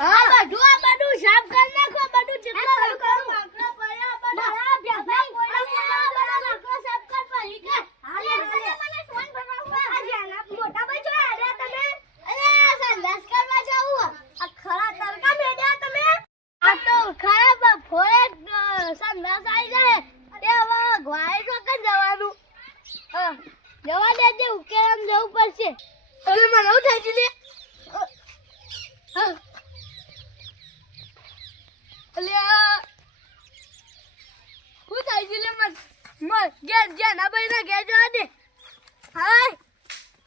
આ બધું સાફ કરી નાખો બધું જેટલા કરું માકડા પડ્યા બધા ભેફા કોઈના નાખો સાફ કર પછી કે હાલે મને ફોન બનાવવા આ જાના મોટા ભાઈ છો આર્યા તમે અરે સંદાસ કરવા જાવું આ ખરા તરકા મેડ્યા તમે આ તો ખરાબ ફોરે સંદાસ આવી જાય તે હવે ઘવાય તો કે જવાનું જવા દેજે ઉકેરામ જવું પડશે અરે મને હું થઈ ગઈ લે અલ્યા હું થઈ ગઈ લે મન ગયા જાના ભાઈ ના ગયા જવા દે હાય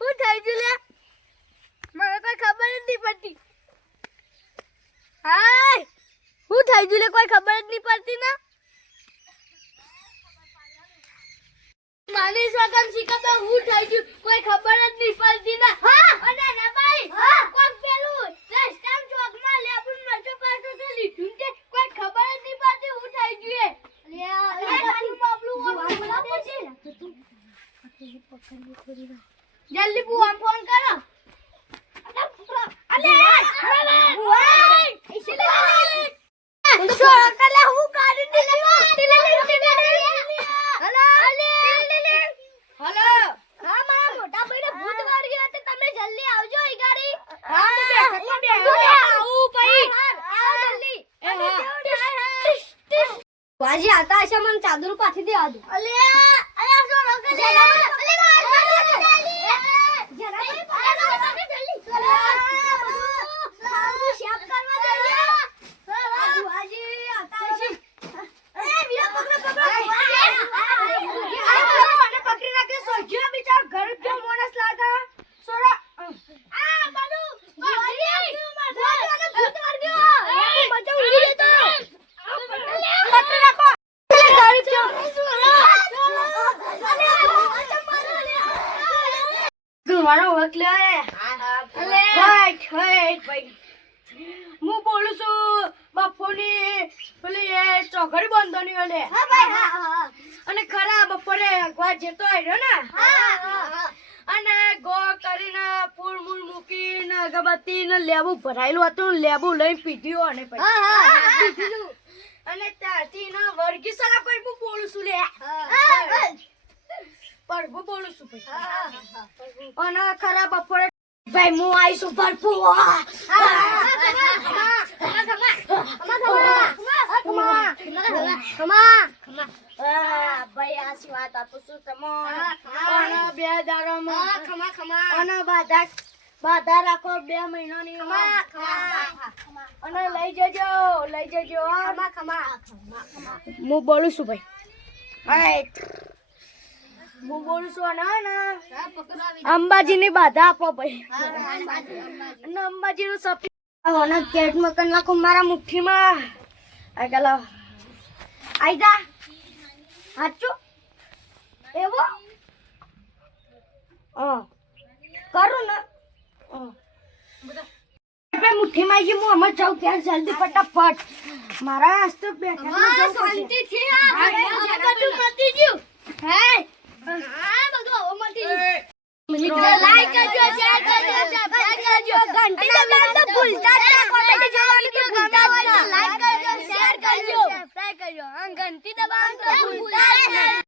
હું થઈ ગઈ લે મને કોઈ ખબર જ નહીં પડતી હાય હું થઈ ગઈ લે કોઈ ખબર જ નહીં પડતી ના માની સકન શીખતો હું થઈ ગયું કોઈ ખબર જ નહીં પડતી ના હા અને ના ભાઈ હા કોક પેલું રસ્તામ ચોકમાં લેબુન મરચો પાટો તો લીધું તે કોઈ ખબર જ નહીં પડતી હું થઈ ગયું લે તારું બાબલું બોલા દે છે જલ્દી બુઆ ફોન કરો અલે ઓય ઇસલે છોડ કલે હું ગાડી હેલો હા મારા મોટા ભાઈને ભૂત વાળી હતી તમે જલ્દી આવજો ઈ ગાડી હા આવું ભાઈ આવો જલ્દી વાજી આતા હશે મને ચાદર પાછી દે આદુ અલે અલે જો રોકે દે અલે હું બોલું છું બપોરની પેલી એ ચોકડી બંધોની ઓલે અને ખરા બપોરે અગવા જતો આવ્યો ને અને ગો કરીને ફૂલ મૂળ મૂકીને અગરબત્તી ને લેબુ ભરાયેલું હતું લેબુ લઈને પીધ્યું અને પછી અને ત્યાંથી ને વર્ગી સલા કોઈ હું બોલું છું લે પર હું બોલું છું પછી અને ખરા બપોરે ભાઈ હું આવીશું ભરપૂર ભાઈ આ સી વાત આપું છું તમને બે દાડામાં બાધા રાખો 2 મહિનાની અને લઈ જજો હું બોલું છું ભાઈ હું બોલું છું અંબાજીની બાધા આપો ભાઈ અને અંબાજીનું સપી કેટમાં કરી નાખો મારા મુઠ્ઠીમાં આ ચાલો આઈ જા સાચું એવો કરું ને મુઠ્ઠીમાં આવી હું અમે જાઉં ત્યાં જલ્દી ફટાફટ મારા હસ્તે બેઠા શાંતિથી બધું મટી ગયું હે હા બધું હવે મટી ગયું લાઈક કરજો શેર કરજો સબસ્ક્રાઇબ કરજો ઘંટી દબાવવાનું ભૂલતા જ ના કોમેન્ટ જોવાનું કે ભૂલતા હોય લાઈક કરજો શેર કરજો સબસ્ક્રાઇબ કરજો ઘંટી દબાવવાનું ભૂલતા જ નહીં